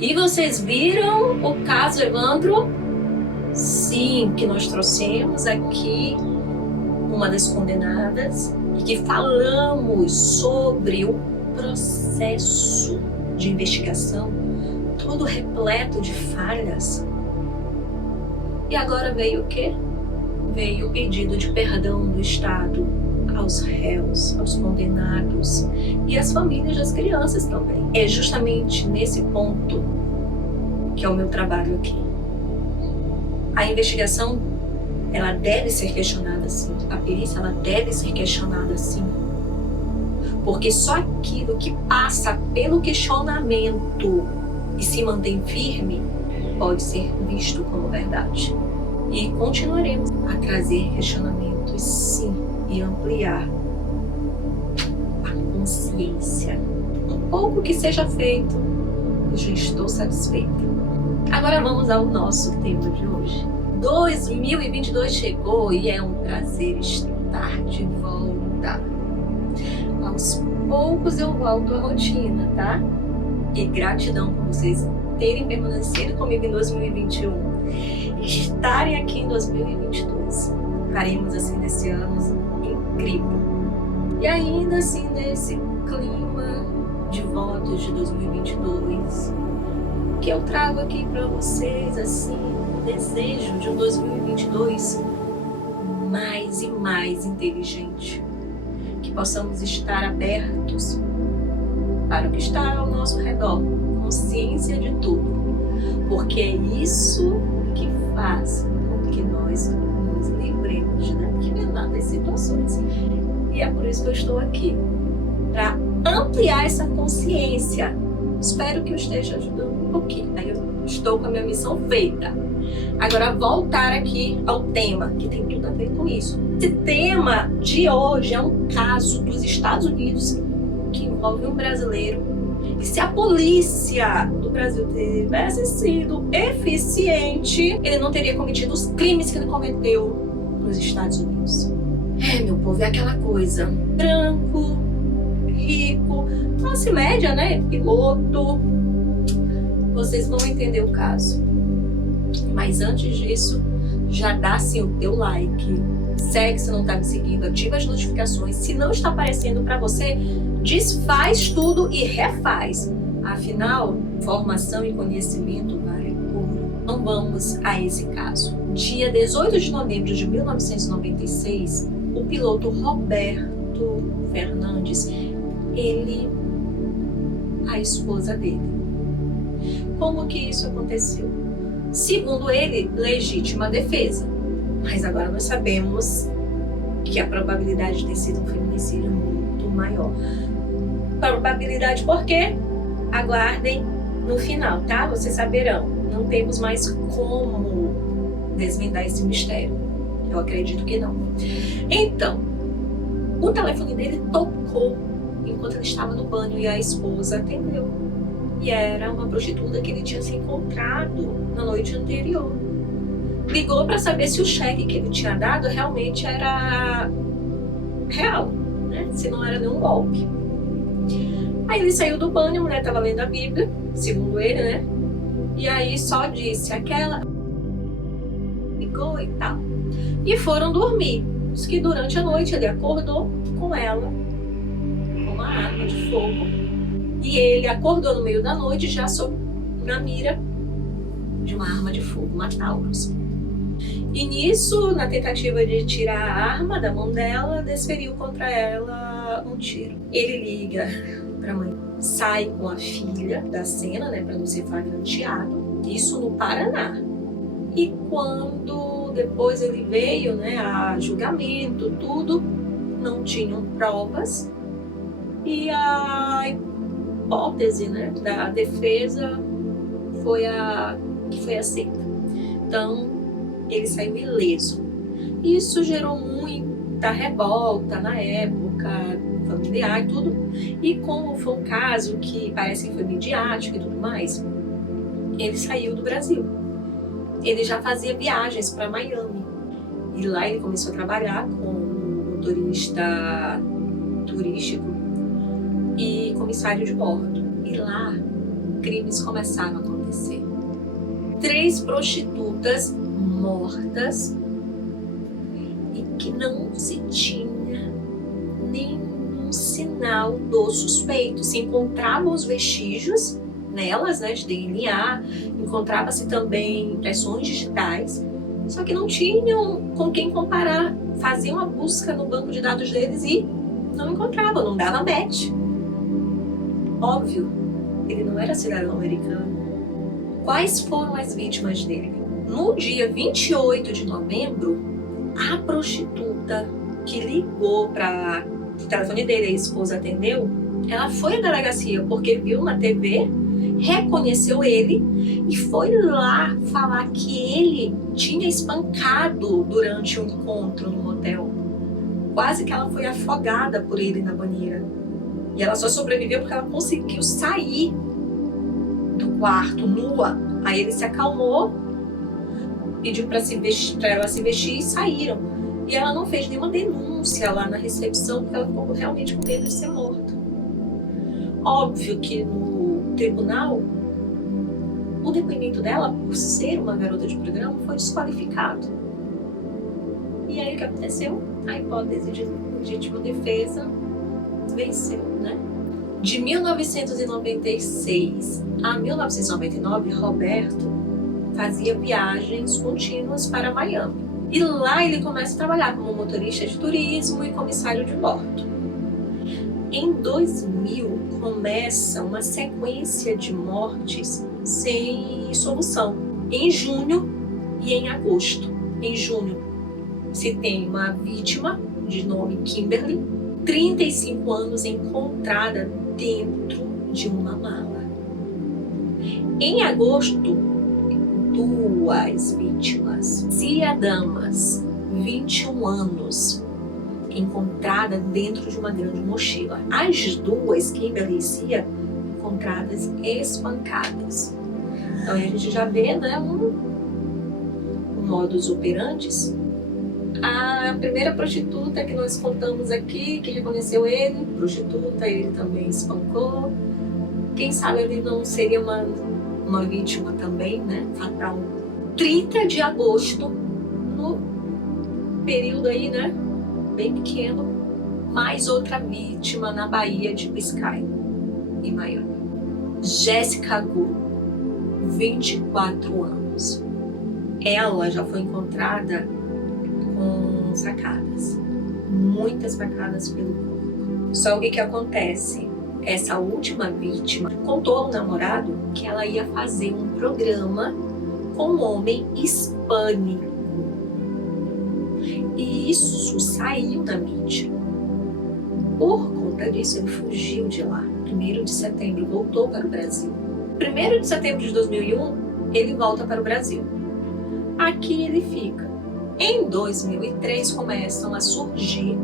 E vocês viram o caso Evandro? Sim, que nós trouxemos aqui uma das condenadas e que falamos sobre o processo de investigação todo repleto de falhas. E agora veio o quê? Veio o pedido de perdão do Estado aos réus, aos condenados e às famílias das crianças também. É justamente nesse ponto que é o meu trabalho aqui. A investigação, ela deve ser questionada sim. A perícia, ela deve ser questionada sim. Porque só aquilo que passa pelo questionamento e se mantém firme pode ser visto como verdade. E continuaremos a trazer questionamentos sim e ampliar a consciência. Um pouco que seja feito, eu já estou satisfeita. Agora vamos ao nosso tema de hoje. 2022 chegou e é um prazer estar de volta. Aos poucos eu volto à rotina, tá? E gratidão por vocês terem permanecido comigo em 2021, estarem aqui em 2022. Faremos assim nesse ano incrível. E ainda assim nesse clima de votos de 2022, que eu trago aqui para vocês assim, o desejo de um 2022 mais e mais inteligente, que possamos estar abertos para o que está ao nosso redor, consciência de tudo, porque é isso que faz com que nós nos livremos de determinadas situações. E é por isso que eu estou aqui, para ampliar essa consciência. Espero que eu esteja ajudando um pouquinho. Aí eu estou com a minha missão feita. Agora voltar aqui ao tema, que tem tudo a ver com isso. Esse tema de hoje é um caso dos Estados Unidos que envolve um brasileiro. E se a polícia do Brasil tivesse sido eficiente, ele não teria cometido os crimes que ele cometeu nos Estados Unidos. Meu povo, é aquela coisa. Branco, rico, classe média, né? Piloto. Vocês vão entender o caso. Mas antes disso, já dá sim o teu like. Segue se não está me seguindo, ativa as notificações. Se não está aparecendo para você, desfaz tudo e refaz. Afinal, formação e conhecimento vale ouro. Então vamos a esse caso. Dia 18 de novembro de 1996, o piloto Roberto Fernandes, a esposa dele. Como que isso aconteceu? Segundo ele, legítima defesa. Mas agora nós sabemos que a probabilidade de ter sido um feminicídio é muito maior. Probabilidade por quê? Aguardem no final, tá? Vocês saberão. Não temos mais como desvendar esse mistério. Eu acredito que não. Então, o telefone dele tocou enquanto ele estava no banho e a esposa atendeu. E era uma prostituta que ele tinha se encontrado na noite anterior. Ligou para saber se o cheque que ele tinha dado realmente era real, né? Se não era nenhum golpe. Aí ele saiu do banho, a mulher estava lendo a Bíblia, segundo ele, né? E aí só disse aquela... Ligou e tal. E foram dormir. Diz que durante a noite ele acordou com ela, com uma arma de fogo. E ele acordou no meio da noite já na mira de uma arma de fogo, uma Taurus. E nisso, na tentativa de tirar a arma da mão dela, desferiu contra ela um tiro. Ele liga para a mãe, sai com a filha da cena, né, para não ser flagranteado. Isso no Paraná. E quando depois ele veio, né, a julgamento, tudo, não tinham provas. E a hipótese, né, da defesa foi a que foi aceita. Então, ele saiu ileso. Isso gerou muita revolta na época, familiar e tudo. E como foi um caso que parece que foi midiático e tudo mais, ele saiu do Brasil. Ele já fazia viagens para Miami. E lá ele começou a trabalhar como motorista turístico e comissário de bordo. E lá crimes começaram a acontecer. 3 prostitutas mortas e que não se tinha nenhum sinal do suspeito. Se encontravam os vestígios nelas, né, de DNA, encontrava-se também impressões digitais, só que não tinham com quem comparar. Faziam a busca no banco de dados deles e não encontravam, não dava match. Óbvio, ele não era cidadão americano. Quais foram as vítimas dele? No dia 28 de novembro, a prostituta que ligou para o telefone dele, a esposa atendeu, ela foi à delegacia porque viu na TV, reconheceu ele e foi lá falar que ele tinha espancado durante um encontro no motel. Quase que ela foi afogada por ele na banheira. E ela só sobreviveu porque ela conseguiu sair do quarto nua. Aí ele se acalmou, pediu para ela se vestir e saíram. E ela não fez nenhuma denúncia lá na recepção porque ela ficou realmente com medo de ser morta. Óbvio que no tribunal, o depoimento dela, por ser uma garota de programa, foi desqualificado. E aí o que aconteceu? A hipótese de legítima defesa venceu, né? De 1996 a 1999, Roberto fazia viagens contínuas para Miami. E lá ele começa a trabalhar como motorista de turismo e comissário de bordo. Em 2000, começa uma sequência de mortes sem solução. Em junho e em agosto. Em junho, se tem uma vítima de nome Kimberly, 35 anos, encontrada dentro de uma mala. Em agosto, 2 vítimas. Cia Damas, 21 anos, encontrada dentro de uma grande mochila. As 2, Kimberly e Cia, encontradas espancadas. Então a gente já vê, né, um modus operandi. A primeira prostituta que nós contamos aqui, que reconheceu ele, prostituta, ele também espancou. Quem sabe ele não seria uma vítima também, né, fatal. 30 de agosto, no período aí, né, bem pequeno, mais outra vítima na Baía de Biscay, em Miami. Jessica Gu, 24 anos. Ela já foi encontrada com facadas, muitas facadas pelo corpo. Só o que acontece? Essa última vítima contou ao namorado que ela ia fazer um programa com um homem hispânico. E isso saiu na mídia. Por conta disso, ele fugiu de lá. 1º de setembro, voltou para o Brasil. 1º de setembro de 2001, ele volta para o Brasil. Aqui ele fica. Em 2003, começam a surgir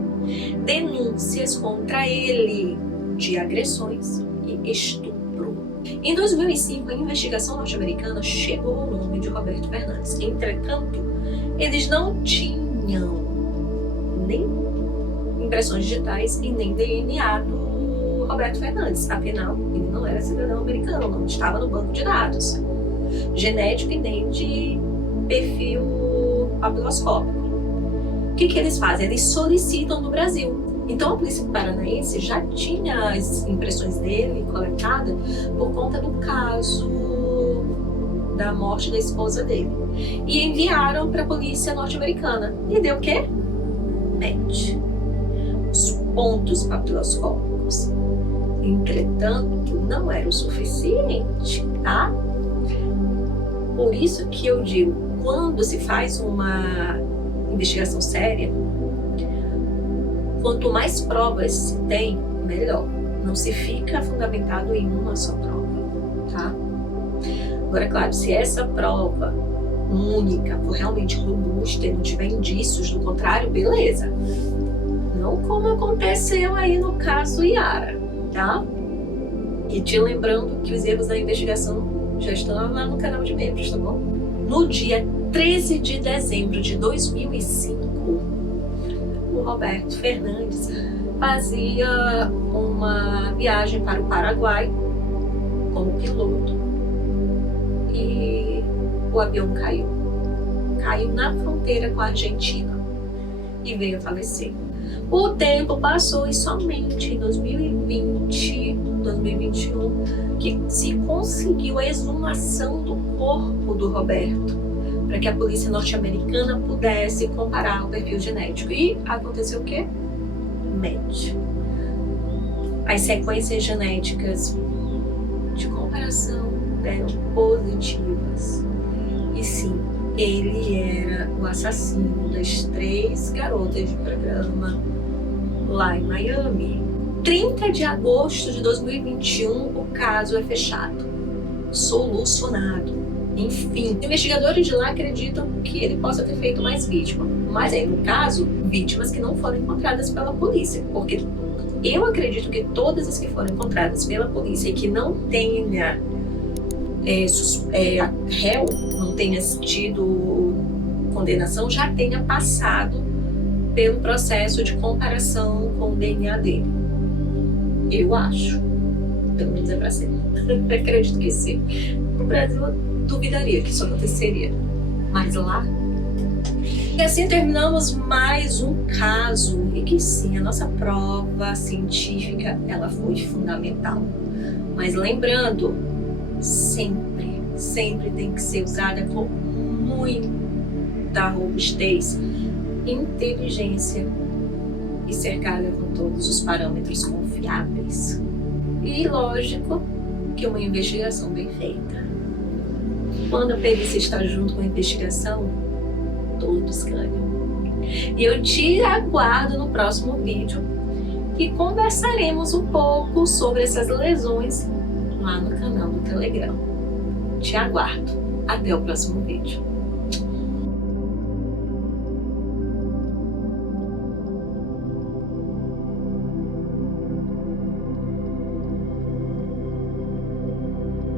denúncias contra ele de agressões e estupro. Em 2005, a investigação norte-americana chegou ao nome de Roberto Fernandes. Entretanto, eles não tinham nem impressões digitais e nem DNA do Roberto Fernandes. Afinal, ele não era cidadão americano, não estava no banco de dados genético e nem de perfil papiloscópico. O que eles fazem? Eles solicitam no Brasil. Então a polícia paranaense já tinha as impressões dele coletadas por conta do caso da morte da esposa dele. E enviaram para a polícia norte-americana. E deu o quê? Match. Os pontos papiloscópicos. Entretanto, não era o suficiente, tá? Por isso que eu digo, quando se faz uma investigação séria, quanto mais provas se tem, melhor. Não se fica fundamentado em uma só prova, tá? Agora, claro, se essa prova única for realmente robusta e não tiver indícios do contrário, beleza. Não como aconteceu aí no caso Yara, tá? E te lembrando que os erros da investigação já estão lá no canal de membros, tá bom? No dia 13 de dezembro de 2005, o Roberto Fernandes fazia uma viagem para o Paraguai como piloto e o avião caiu. Caiu na fronteira com a Argentina e veio a falecer. O tempo passou e somente em 2020, 2021, que se conseguiu a exumação do corpo do Roberto, para que a polícia norte-americana pudesse comparar o perfil genético. E aconteceu o quê? Match. As sequências genéticas de comparação eram positivas. E sim, ele era o assassino das 3 garotas de programa lá em Miami. 30 de agosto de 2021, o caso é fechado, solucionado. Enfim, os investigadores de lá acreditam que ele possa ter feito mais vítimas. Mas aí, no caso, vítimas que não foram encontradas pela polícia. Porque eu acredito que todas as que foram encontradas pela polícia e que não tenha réu, não tenha tido condenação, já tenha passado pelo processo de comparação com o DNA dele. Eu acho. Pelo menos é pra ser. Acredito que sim. No Brasil, eu duvidaria que isso aconteceria. Mas lá... E assim terminamos mais um caso. E que sim, a nossa prova científica, ela foi fundamental. Mas lembrando, sempre tem que ser usada com muita robustez, inteligência e cercada com todos os parâmetros confiáveis. E lógico que uma investigação bem feita. Quando a perícia está junto com a investigação, todos ganham. E eu te aguardo no próximo vídeo e conversaremos um pouco sobre essas lesões lá no canal do Telegram. Te aguardo. Até o próximo vídeo.